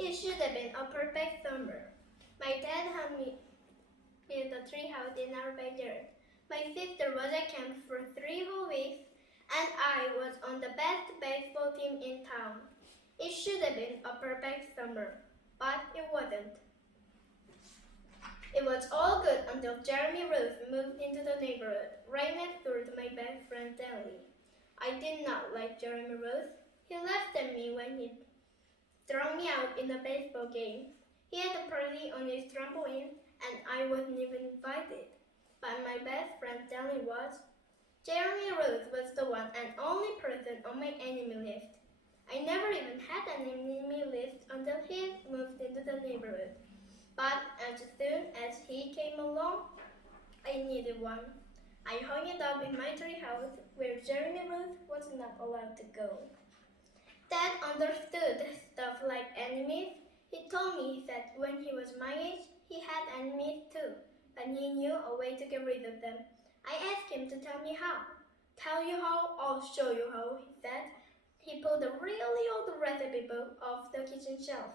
It should have been a perfect summer. My dad had me build a treehouse in our backyard. My sister was at camp for 3 whole weeks, and I was on the best baseball team in town. It should have been a perfect summer, but it wasn't. It was all good until Jeremy Ruth moved into the neighborhood, right next door to my best friend Stanley. I did not like Jeremy Ruth. He laughed at me when he threw me out in a baseball game. He had a party on his trampoline, and I wasn't even invited. But my best friend Stanley was. Jeremy Ruth was the one and only person on my enemy list. I never even had an enemy list until he moved into the neighborhood. But as soon as he came along, I needed one. I hung it up in my treehouse where Jeremy Ruth was not allowed to go. Dad understood stuff like enemies. He told me that when he was my age, he had enemies too, but he knew a way to get rid of them. I asked him to tell me how. Tell you how? I'll show you how, he said. He pulled a really old recipe book off the kitchen shelf.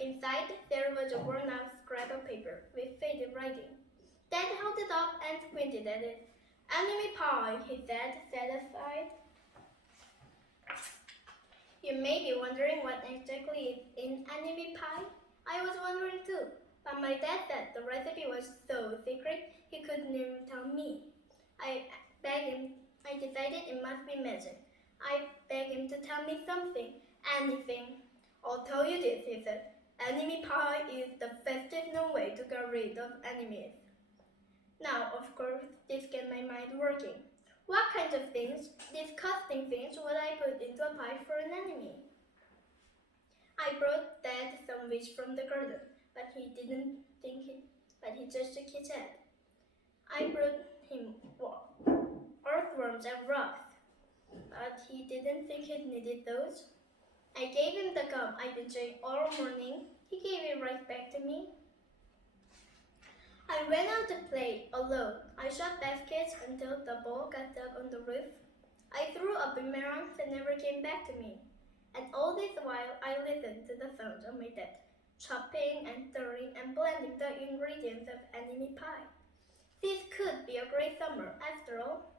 Inside, there was a worn-out scrap of paper with faded writing. Dad held it up and squinted at it. Enemy pie, he said, satisfied. You may be wondering what exactly is in enemy pie. I was wondering too, but my dad said the recipe was so secret he couldn't even tell me. I decided it must be magic. I begged him to tell me something, anything. I'll tell you this, he said. Enemy pie is the fastest known way to get rid of enemies. Now, of course, this got my mind working. What kinds of things, disgusting things, would I put into a pie for an enemy? I brought Dad sandwich from the garden, but he just shook his head. I brought him earthworms and rocks, but he didn't think he needed those. I gave him the gum I'd been chewing all morning. He gave it right back to me. I went out to play alone. I shot baskets until the ball got stuck on the roof. I threw a boomerang that never came back to me. And all this while, I listened to the sounds of my dad, chopping and stirring and blending the ingredients of enemy pie. This could be a great summer, after all.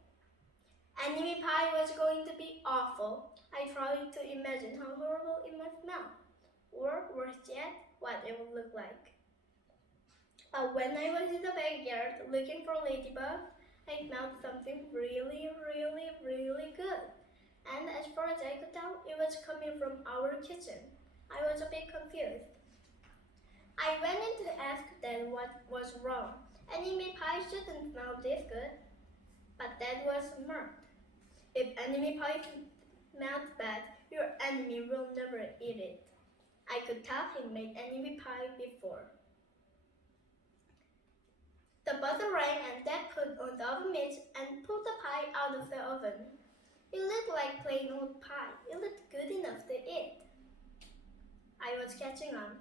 Enemy pie was going to be awful. I tried to imagine how horrible it must smell, or worse yet, what it would look like. But when I was in the backyard looking for ladybugs, I smelled something really, really, really good. And as far as I could tell, it was coming from our kitchen. I was a bit confused. I went in to ask Dad what was wrong. Enemy pie shouldn't smell this good. But Dad was smart. If enemy pie smells bad, your enemy will never eat it. I could tell he made enemy pie before. The buzzer rang and Dad put on the oven mitts and pulled the pie out of the oven. It looked like plain old pie. It looked good enough to eat. I was catching on.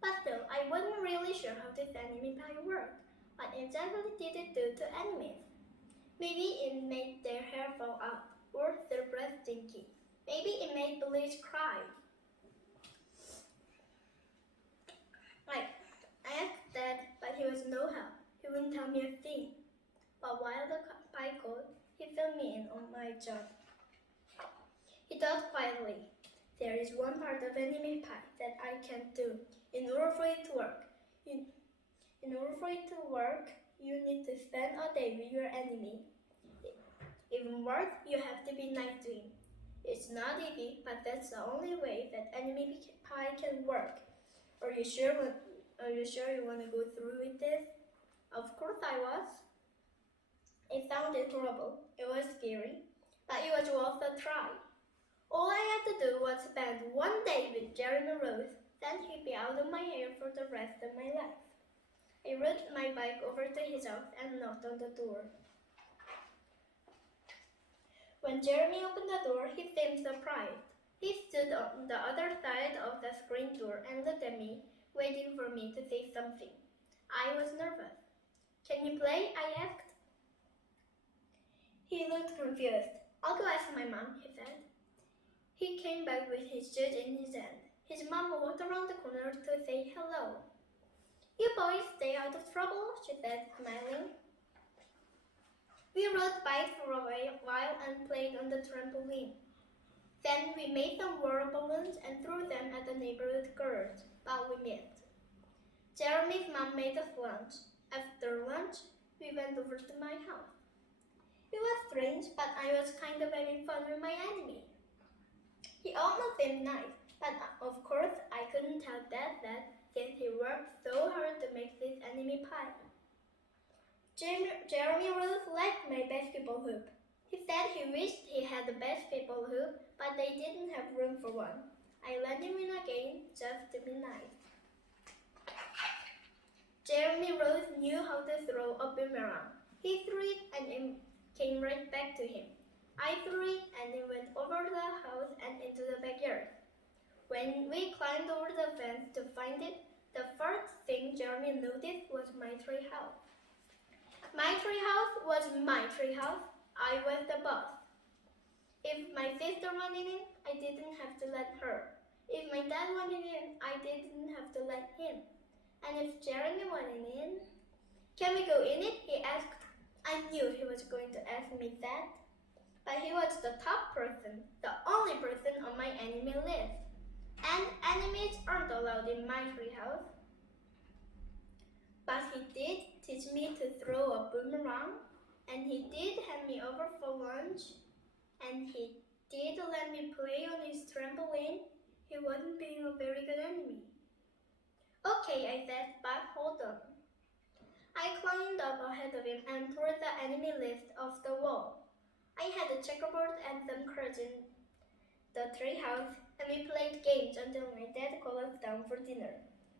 But still, I wasn't really sure how this enemy pie worked. What exactly did it do to enemies? Maybe it made their hair fall out, or their breath stinky. Maybe it made Billy cry. I asked Dad, but he was no help. He wouldn't tell me a thing. But while the pie cooled, he filled me in on my job. He thought quietly, there is one part of enemy pie that I can't do. In order for it to work, you need to spend a day with your enemy. Even worse, you have to be nice to him. It's not easy, but that's the only way that enemy pie can work. Are you sure you want to go through with this? Of course I was. It sounded horrible. It was scary, but it was worth a try. All I had to do was spend one day with Jeremy Rose, then he'd be out of my hair for the rest of my life. I rode my bike over to his house and knocked on the door. When Jeremy opened the door, he seemed surprised. He stood on the other side of the screen door and looked at me, waiting for me to say something. I was nervous. Can you play? I asked. He looked confused. I'll go ask my mom, he said. He came back with his shoes in his hand. His mom walked around the corner to say hello. "You boys stay out of trouble," she said, smiling. We rode bikes for a while and played on the trampoline. Then we made some water balloons and threw them at the neighborhood girls, but we missed. Jeremy's mom made us lunch. After lunch, we went over to my house. It was strange, but I was kind of having fun with my enemy. He almost seemed nice, but of course I couldn't tell Dad that since he worked so hard to make this enemy pie. Jeremy Ruth liked my basketball hoop. He said he wished he had a basketball hoop, but they didn't have room for one. I let him in again just to be nice. Jeremy Rose knew how to throw a boomerang. He threw it and it came right back to him. I threw it and it went over the house and into the backyard. When we climbed over the fence to find it, the first thing Jeremy noticed was my treehouse. My treehouse was my treehouse. I was the boss. If my sister wanted in, I didn't have to let her. If my dad wanted in, I didn't have to let him. And if Jeremy wanted in, "Can we go in it?" he asked. I knew he was going to ask me that. But he was the top person, the only person on my enemy list. And enemies aren't allowed in my treehouse. But he did teach me to throw a boomerang, and he did hand me over for lunch, and he did let me play on his trampoline. He wasn't being a very good enemy. "Okay," I said, "but hold on." I climbed up ahead of him and tore the enemy list off the wall. I had a checkerboard and some cards in the treehouse, and we played games until my dad called us down for dinner.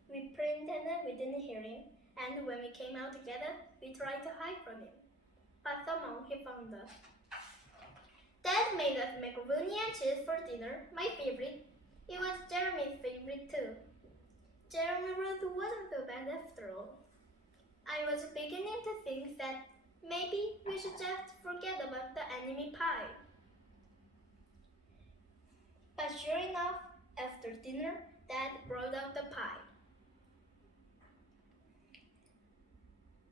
We pretended we didn't hear him, and when we came out together, we tried to hide from him. But somehow he found us. Dad made us macaroni and cheese for dinner, my favorite. It was Jeremy's favorite too. Jeremy Ruth wasn't so bad after all. I was beginning to think that maybe we should just forget about the enemy pie. But sure enough, after dinner, Dad brought out the pie.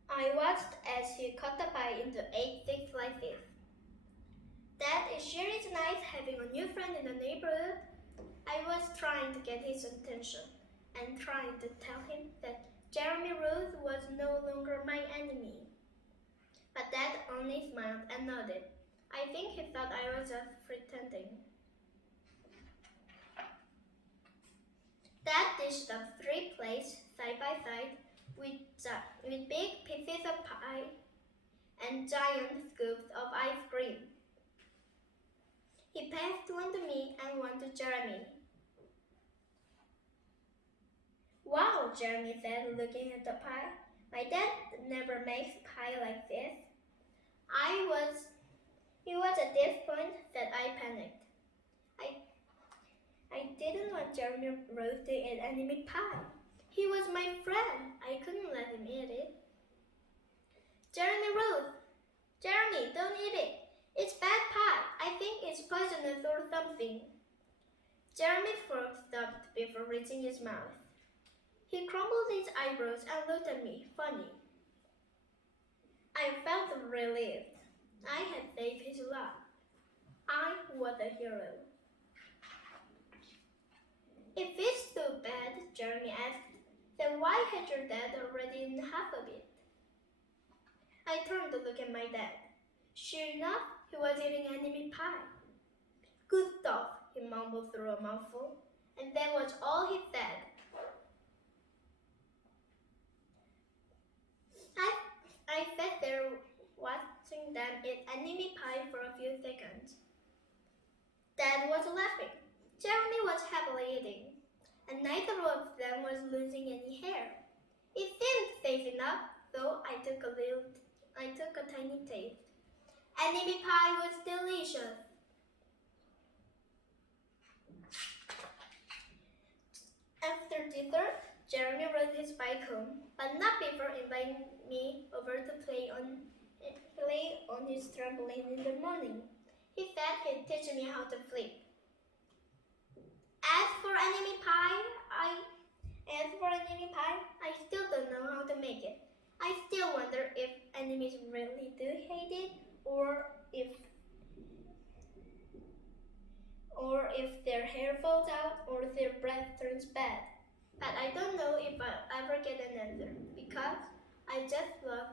I watched as he cut the pie into 8 thick slices. "Dad, it sure is nice having a new friend in the neighborhood." I was trying to get his attention and trying to tell him that Jeremy Ruth was no longer my enemy. But Dad only smiled and nodded. I think he thought I was just pretending. Dad dished up 3 plates side by side with big pieces of pie and giant scoops of ice cream. He passed one to me and one to Jeremy. "Wow," Jeremy said, looking at the pie. "My dad never makes pie like this." It was at this point that I panicked. I didn't want Jeremy Rose to eat enemy pie. He was my friend. I couldn't let him eat it. "Jeremy Rose! Jeremy, don't eat it. It's bad pie. I think it's poisonous or something." Jeremy's fork stopped before reaching his mouth. He crumbled his eyebrows and looked at me, funny. I felt relieved. I had saved his life. I was a hero. "If it's so bad," Jeremy asked, "then why had your dad already eaten half of it?" I turned to look at my dad. Sure enough, he was eating enemy pie. "Good stuff," he mumbled through a mouthful, and that was all he said. I sat there watching them eat enemy pie for a few seconds. Dad was laughing. Jeremy was happily eating, and neither of them was losing any hair. It seemed safe enough, so I took a tiny taste. Enemy pie was delicious. After dessert, Jeremy rode his bike home, but not before inviting me over to play on his trampoline in the morning. He said he'd teach me how to flip. As for enemy pie, I still don't know how to make it. I still wonder if enemies really do hate it, or if their hair falls out, or their breath turns bad. But I don't know if I'll ever get an answer, because I just love